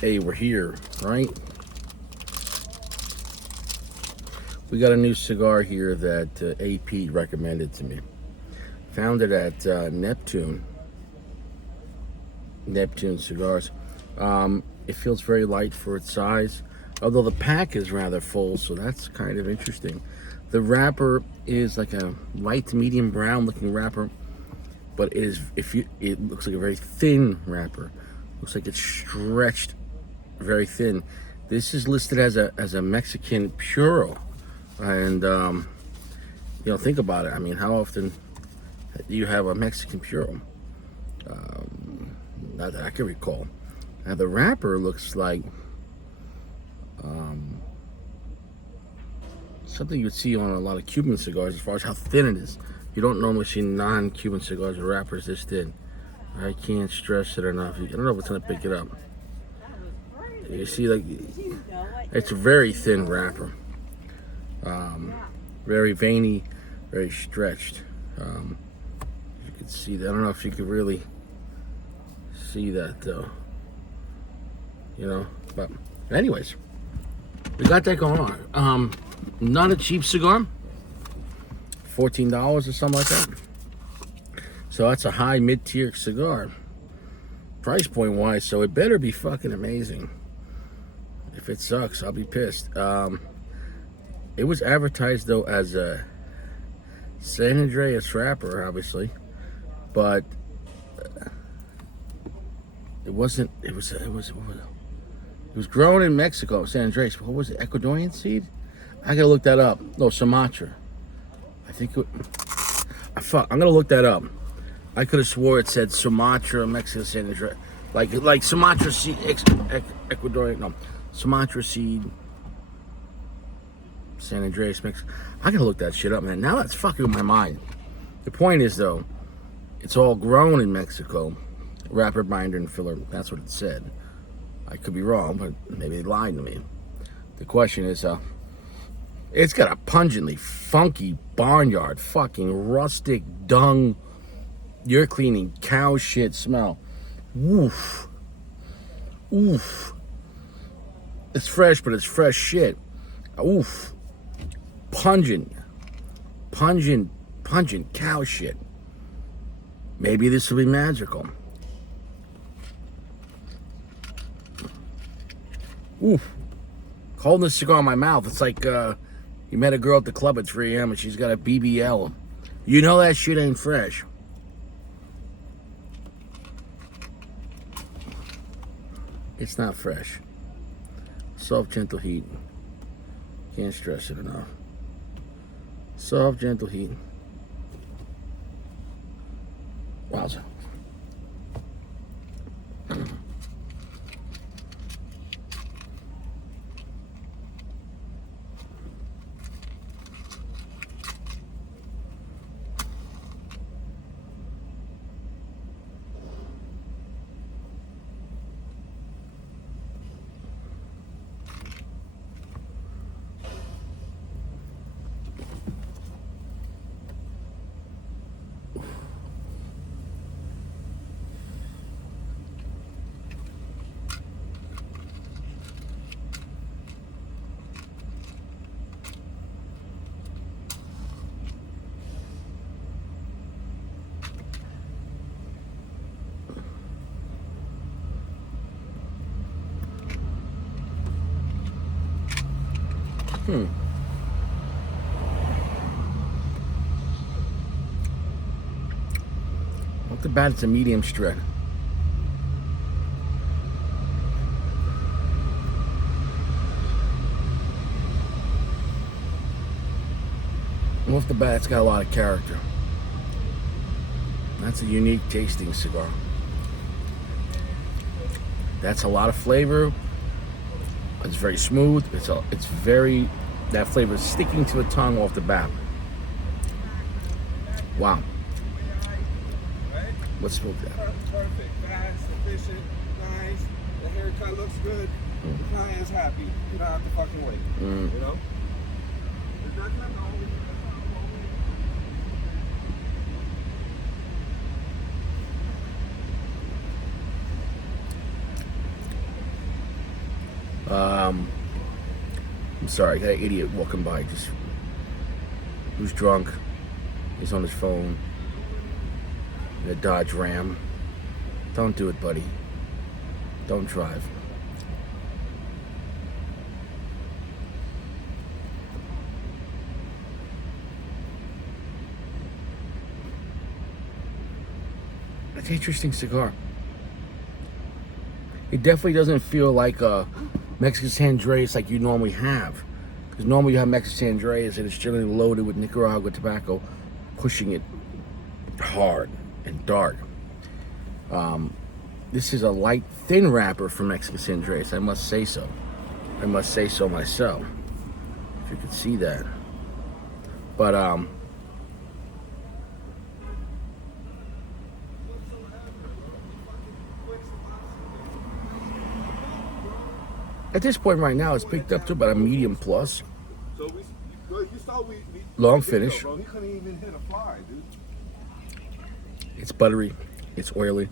Hey, we're here, right? We got a new cigar here that AP recommended to me. Found it at Neptune Cigars. It feels very light for its size, although the pack is rather full, so that's kind of interesting. The wrapper is like a light to medium brown looking wrapper, but it looks like a very thin wrapper. Looks like it's stretched very thin. This is listed as a Mexican Puro, and think about it. I mean, how often do you have a Mexican Puro? Not that I can recall. Now the wrapper looks like something you'd see on a lot of Cuban cigars as far as how thin it is. You don't normally see non-Cuban cigars with wrappers this thin. I can't stress it enough. I don't know if it's gonna pick it up. You see, like, it's a very thin wrapper. Very veiny, very stretched. You can see that. I don't know if you could really see that though. But anyways, we got that going on. Not a cheap cigar. $14 or something like that. So that's a high mid-tier cigar, price point wise. So it better be fucking amazing. If it sucks, I'll be pissed. It was advertised though as a San Andreas wrapper, obviously, but it wasn't. It was grown in Mexico, San Andreas. What was it? Ecuadorian seed? I gotta look that up. No, Sumatra. I think it. Fuck. I'm gonna look that up. I could have swore it said Sumatra, Mexico, San Andreas, like Sumatra seed, Ecuadorian. No, Sumatra seed, San Andreas, Mexico. I gotta look that shit up, man. Now that's fucking with my mind. The point is though, it's all grown in Mexico. Wrapper, binder, and filler. That's what it said. I could be wrong, but maybe they lied to me. The question is, it's got a pungently funky barnyard, fucking rustic dung. You're cleaning cow shit smell. Woof. Oof. It's fresh, but it's fresh shit. Oof. Pungent cow shit. Maybe this will be magical. Oof. Holding this cigar in my mouth, it's like you met a girl at the club at 3 a.m. and she's got a BBL. You know that shit ain't fresh. It's not fresh. Soft, gentle heat. Can't stress it enough. Soft, gentle heat. Wowza. Not too bad, it's a medium strength. Off the bat, it's got a lot of character. That's a unique tasting cigar. That's a lot of flavor. It's very smooth. That flavor is sticking to the tongue off the bat. Wow. Let's smoke that. Perfect, fast, efficient, nice. The haircut looks good. The client is happy. You don't have to fucking wait. You know? There's nothing wrong. I'm sorry, I got an idiot walking by, just who's drunk. He's on his phone. In a Dodge Ram. Don't do it, buddy. Don't drive. It's an interesting cigar. It definitely doesn't feel like a Mexican San Andreas like you normally have. Because normally you have Mexican San Andreas and it's generally loaded with Nicaragua tobacco, pushing it hard and dark. This is a light, thin wrapper for Mexican San Andreas. I must say so. I must say so myself. If you could see that. But, at this point right now, it's picked up to about a medium plus. So you saw we Long finish. Bro, he couldn't even hit a fly, dude. It's buttery. It's oily.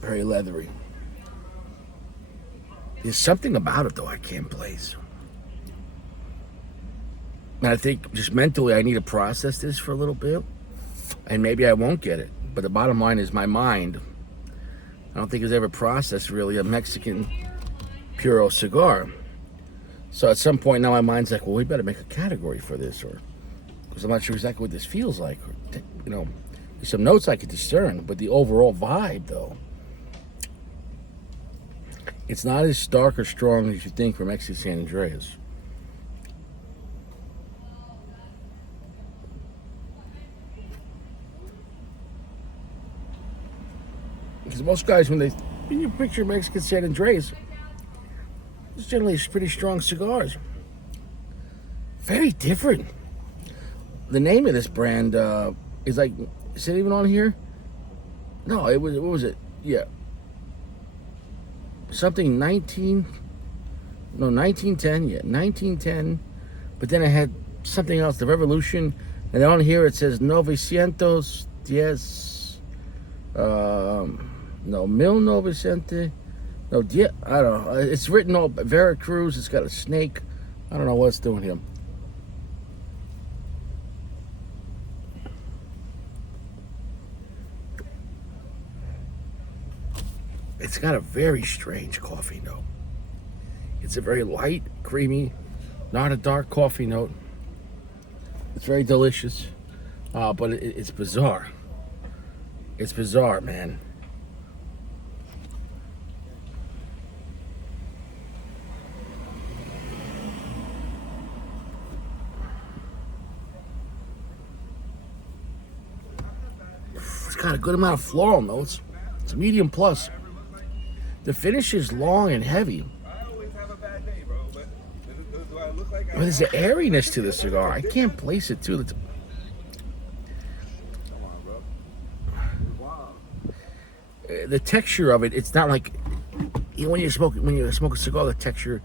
Very leathery. There's something about it, though, I can't place. And I think just mentally I need to process this for a little bit. And maybe I won't get it. But the bottom line is my mind, I don't think it's ever processed really a Mexican Puro cigar. So at some point now my mind's like, well, we better make a category for this, or because I'm not sure exactly what this feels like. Or, you know, there's some notes I could discern, but the overall vibe, though, it's not as stark or strong as you think for Mexican San Andreas. Because most guys, when you picture Mexican San Andreas, it's generally pretty strong cigars. Very different. The name of this brand is like, is it even on here? No, it was, what was it? Yeah. Something 1910, yeah, 1910. But then it had something else, the Revolution. And then on here it says 910, no, 1900, no, I don't know. It's written all Veracruz. It's got a snake. I don't know what it's doing here. It's got a very strange coffee note. It's a very light, creamy, not a dark coffee note. It's very delicious, but it's bizarre. It's bizarre, man. It's got a good amount of floral notes. It's a medium plus. The finish is long and heavy. I always have a bad day, bro. But do I look like But there's an airiness to the cigar. I can't place it too. Come on, bro. Wow. The texture of it, it's not like, you know, when you smoke a cigar, the texture,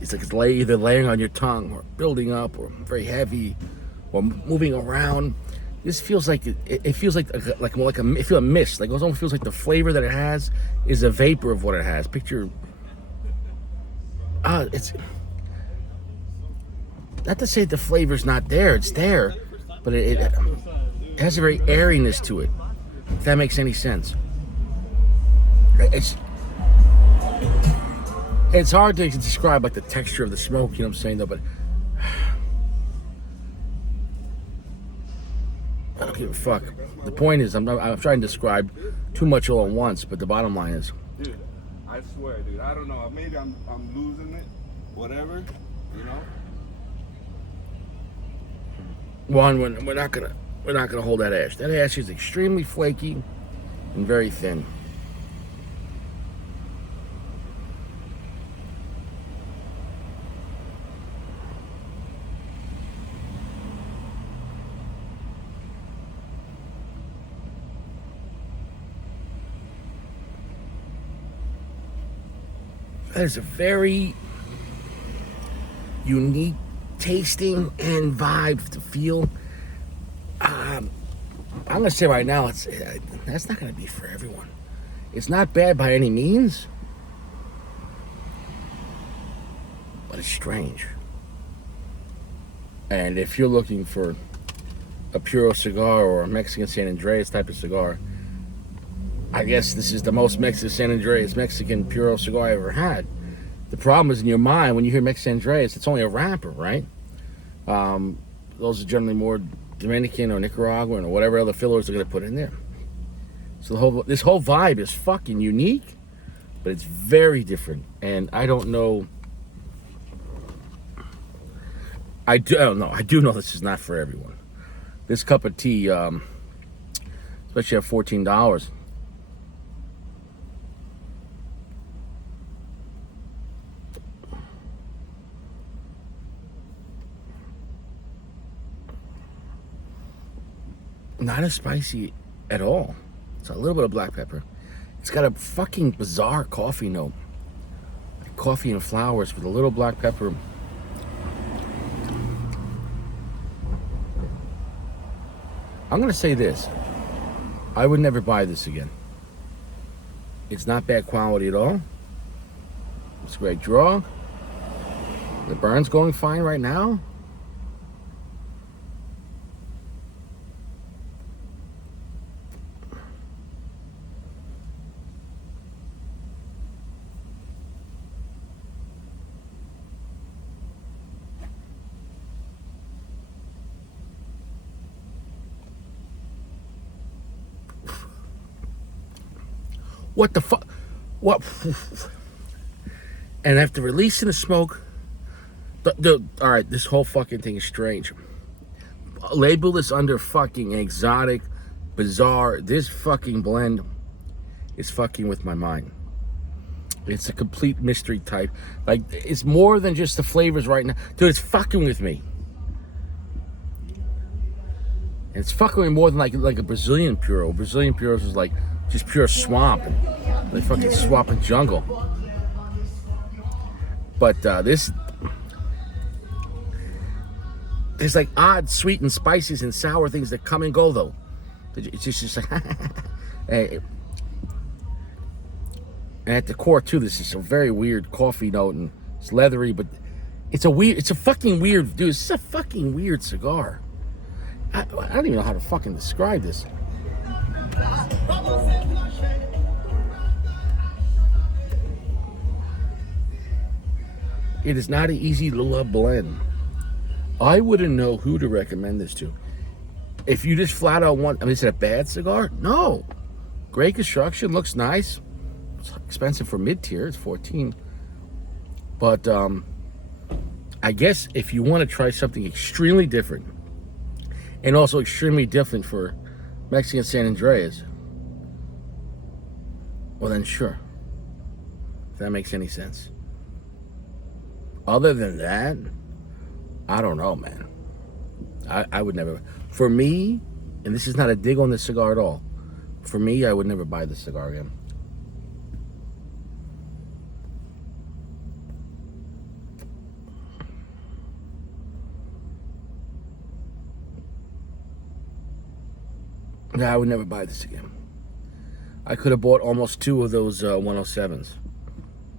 it's like it's either laying on your tongue or building up or very heavy or moving around. This feels like it feels like a it feels a mist. Like it almost feels like the flavor that it has is a vapor of what it has. Picture, it's not to say the flavor's not there. It's there, but it has a very airiness to it. If that makes any sense. It's hard to describe like the texture of the smoke. You know what I'm saying, though, but. I don't give a fuck. The point is, I'm trying to describe too much all at once, but the bottom line is, Dude, I swear, dude. I don't know. Maybe I'm losing it. Whatever, you know. one, we're not gonna hold that ash. That ash is extremely flaky and very thin. That is a very unique tasting and vibe to feel. I'm gonna say right now, that's not gonna be for everyone. It's not bad by any means, but it's strange. And if you're looking for a Puro cigar or a Mexican San Andreas type of cigar, I guess this is the most Mexican San Andreas Mexican Puro cigar I ever had. The problem is in your mind when you hear Mexican San Andreas, it's only a wrapper, right? Those are generally more Dominican or Nicaraguan or whatever other fillers they're gonna put in there. So this whole vibe is fucking unique, but it's very different. And I don't know. I do know this is not for everyone. This cup of tea, especially at $14. Not as spicy at all. It's a little bit of black pepper. It's got a fucking bizarre coffee note. Like coffee and flowers with a little black pepper. I'm gonna say this. I would never buy this again. It's not bad quality at all. It's a great draw. The burn's going fine right now. What the fuck? What? And after releasing the smoke, all right, this whole fucking thing is strange. Label this under fucking exotic, bizarre. This fucking blend is fucking with my mind. It's a complete mystery type. Like, it's more than just the flavors right now. Dude, it's fucking with me. And it's fucking with me more than like a Brazilian Puro. Brazilian Puros is like just pure swamp. Like fucking swamp and jungle. But this, there's like odd sweet and spices and sour things that come and go though. It's just like, and at the core too, this is a very weird coffee note and it's leathery, but it's a fucking weird, dude. This is a fucking weird cigar. I don't even know how to fucking describe this. It is not an easy to love blend. I wouldn't know who to recommend this to. If you just flat out want, is it a bad cigar? No. Great construction, looks nice. It's expensive for mid-tier, it's 14. But I guess if you want to try something extremely different, and also extremely different for Mexican San Andreas, well then sure. If that makes any sense. Other than that, I don't know, man. I would never. For me, and this is not a dig on this cigar at all. For me, I would never buy this cigar again. Yeah, I would never buy this again. I could have bought almost 2 of those 107s.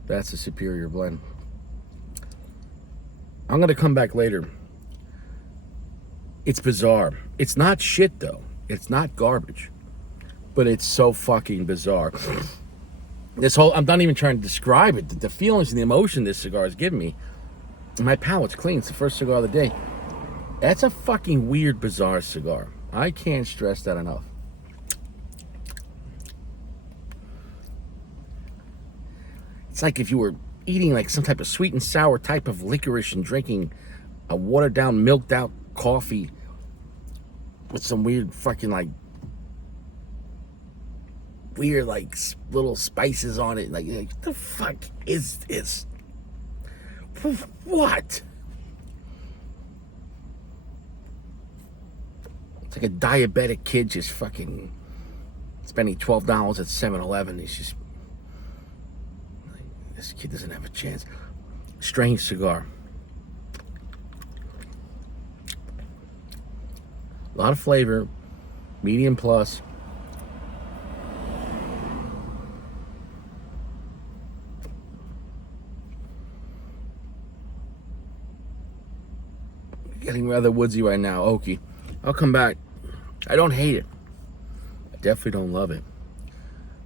That's a superior blend. I'm going to come back later. It's bizarre. It's not shit, though. It's not garbage. But it's so fucking bizarre. I'm not even trying to describe it. The feelings and the emotion this cigar has given me. My palate's clean. It's the first cigar of the day. That's a fucking weird, bizarre cigar. I can't stress that enough. It's like if you were eating like some type of sweet and sour type of licorice and drinking a watered down, milked out coffee with some weird fucking like little spices on it. Like what the fuck is this? What? It's like a diabetic kid just fucking spending $12 at 7-Eleven. He's just like, this kid doesn't have a chance. Strange cigar. A lot of flavor, Medium plus. Getting rather woodsy right now. Oaky. I'll come back. I don't hate it. I definitely don't love it.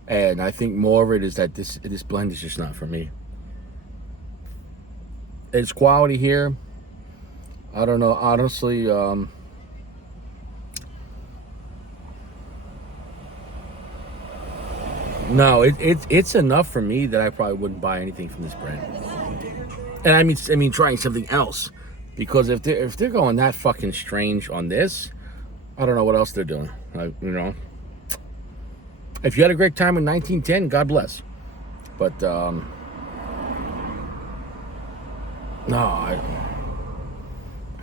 And I think more of it is that this blend is just not for me. It's quality here. I don't know. Honestly, no, it's enough for me that I probably wouldn't buy anything from this brand. And I mean trying something else, because if they're going that fucking strange on this, I don't know what else they're doing. If you had a great time in 1910, God bless. But no,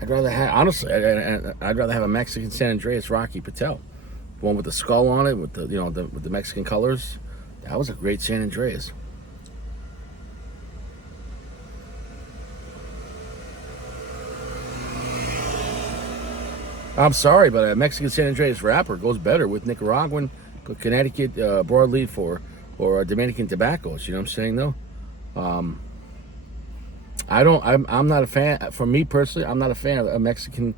I'd rather have, honestly, I'd rather have a Mexican San Andreas Rocky Patel, the one with the skull on it, with the with the Mexican colors. That was a great San Andreas. I'm sorry, but a Mexican San Andreas wrapper goes better with Nicaraguan, Connecticut broadleaf, or Dominican tobaccos. You know what I'm saying, though? I'm not a fan. For me personally, I'm not a fan of a Mexican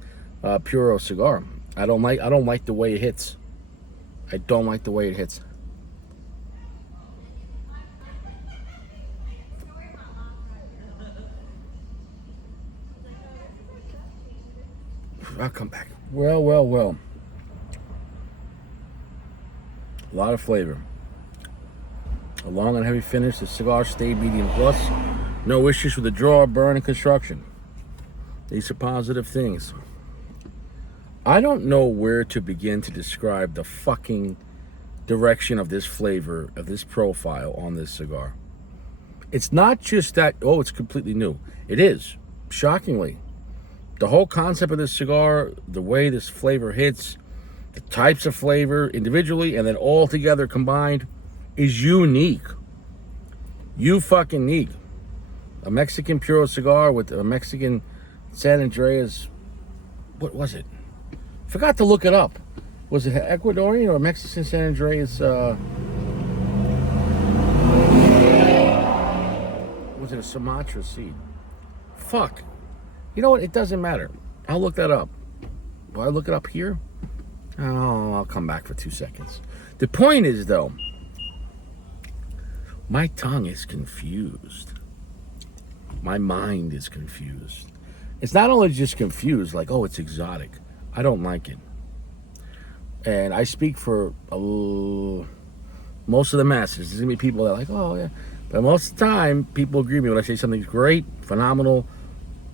Puro cigar. I don't like the way it hits. I don't like the way it hits. I'll come back. Well. A lot of flavor. A long and heavy finish. The cigar stayed medium plus. No issues with the draw, burn, and construction. These are positive things. I don't know where to begin to describe the fucking direction of this flavor, of this profile on this cigar. It's not just that, it's completely new. It is, shockingly. The whole concept of this cigar, the way this flavor hits, the types of flavor individually and then all together combined is unique. You fucking unique. A Mexican Puro cigar with a Mexican San Andreas, what was it? Forgot to look it up. Was it Ecuadorian or Mexican San Andreas? Was it a Sumatra seed? Fuck. You know what? It doesn't matter. I'll look that up. Do I look it up here? Oh, I'll come back for 2 seconds. The point is, though, my tongue is confused. My mind is confused. It's not only just confused, like, it's exotic. I don't like it. And I speak for most of the masses. There's going to be people that are like, oh, yeah. But most of the time, people agree with me when I say something's great, phenomenal,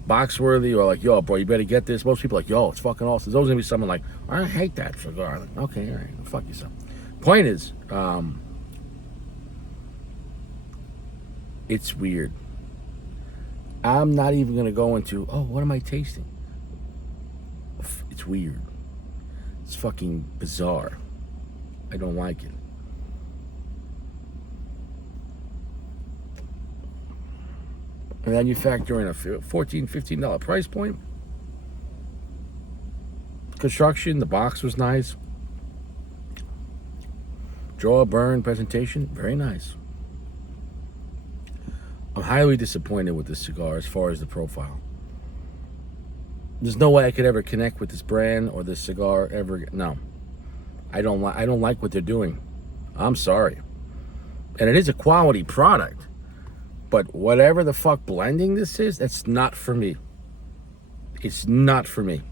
box-worthy, or like, yo, bro, you better get this. Most people are like, yo, it's fucking awesome. There's always going to be someone like, I hate that cigar. I'm like, okay, all right, fuck yourself. Point is, it's weird. I'm not even going to go into, what am I tasting? It's weird. It's fucking bizarre. I don't like it. And then you factor in a $14, $15 price point. Construction, the box was nice. Draw, burn, presentation, very nice. I'm highly disappointed with this cigar as far as the profile. There's no way I could ever connect with this brand or this cigar ever. No, I don't like what they're doing. I'm sorry. And it is a quality product, but whatever the fuck blending this is, that's not for me. It's not for me.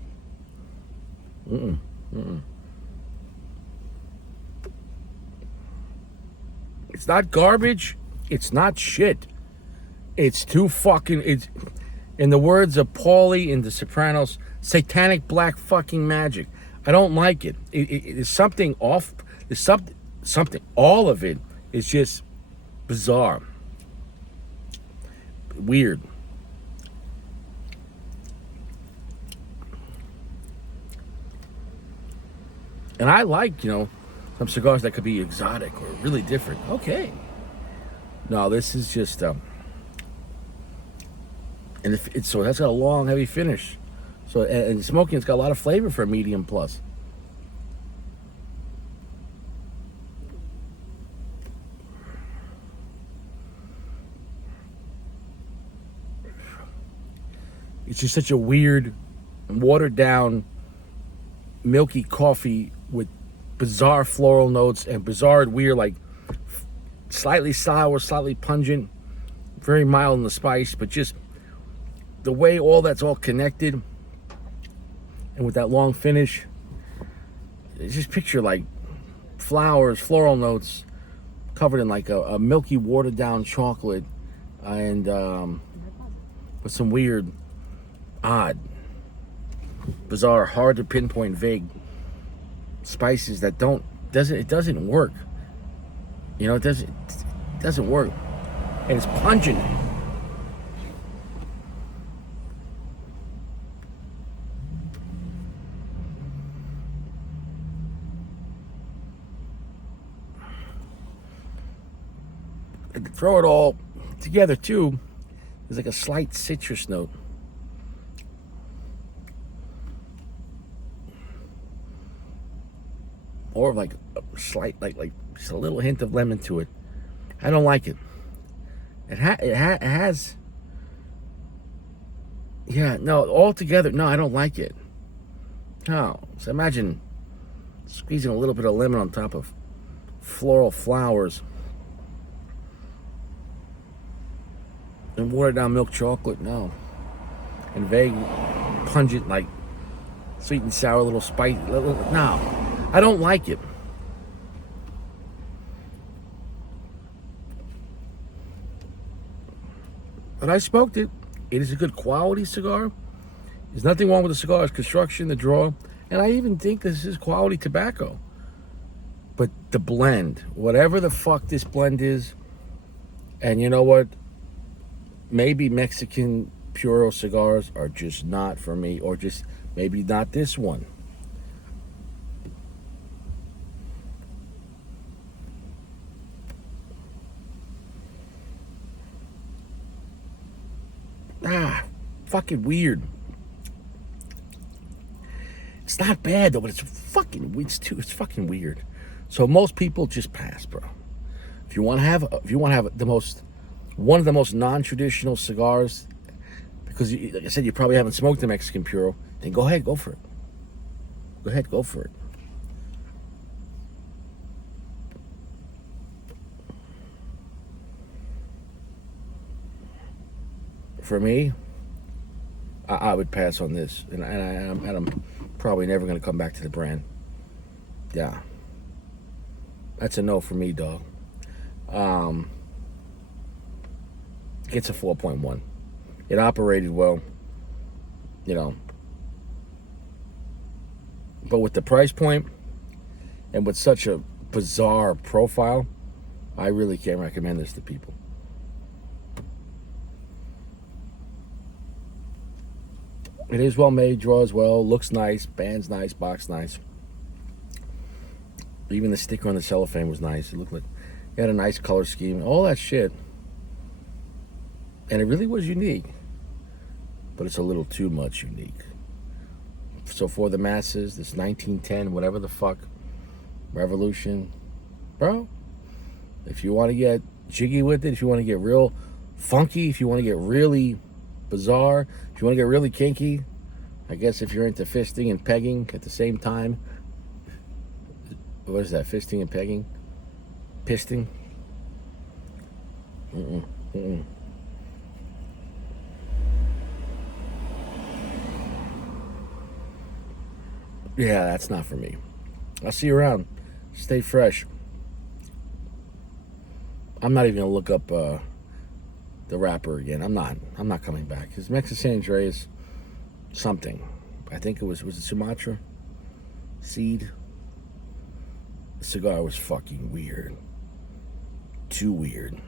It's not garbage. It's not shit. It's too fucking. It's, in the words of Paulie in The Sopranos, satanic black fucking magic. I don't like it. It's something off. There's something. All of it is just bizarre, weird. And I like, some cigars that could be exotic or really different. Okay. No, this is just and so that's got a long, heavy finish. So and smoking, it's got a lot of flavor for a medium plus. It's just such a weird, watered down, milky coffee with bizarre floral notes and bizarre, weird, like slightly sour, slightly pungent, very mild in the spice, but just the way all that's all connected, and with that long finish, just picture like flowers, floral notes, covered in like a milky, watered down chocolate, and with some weird, odd, bizarre, hard to pinpoint, vague spices that it doesn't work. You know, it doesn't work, and it's pungent. And to throw it all together too, there's like a slight citrus note. Or like a slight, like just a little hint of lemon to it. I don't like it. It has. Yeah, no, altogether, no, I don't like it. No, so imagine squeezing a little bit of lemon on top of floral flowers and watered down milk chocolate. No, and vague, pungent, like sweet and sour, little spice. No, I don't like it. But I smoked it. It is a good quality cigar. There's nothing wrong with the cigar's construction, the draw, and I even think this is quality tobacco. But the blend, whatever the fuck this blend is, and you know what? Maybe Mexican Puro cigars are just not for me, or just maybe not this one. Fucking weird. It's not bad though, but it's fucking weird. So most people just pass, bro. If you want to have one of the most non-traditional cigars, because like I said, you probably haven't smoked a Mexican Puro, then go ahead, go for it. Go ahead, go for it. For me, I would pass on this, and I'm probably never going to come back to the brand. Yeah, that's a no for me, dog. It's a 4.1. It operated well, you know, but with the price point and with such a bizarre profile, I really can't recommend this to people. It is well made, draws well, looks nice, band's nice, box nice. Even the sticker on the cellophane was nice. It looked like it had a nice color scheme, all that shit. And it really was unique, but it's a little too much unique. So for the masses, this 1910, whatever the fuck, Revolution, bro, if you want to get jiggy with it, if you want to get real funky, if you want to get really bizarre, if you want to get really kinky, I guess if you're into fisting and pegging at the same time. What is that, fisting and pegging? Pisting? Yeah, that's not for me. I'll see you around. Stay fresh. I'm not even gonna look up the rapper again. I'm not coming back. His Mexican San Andreas something. I think was it Sumatra? Seed. The cigar was fucking weird. Too weird.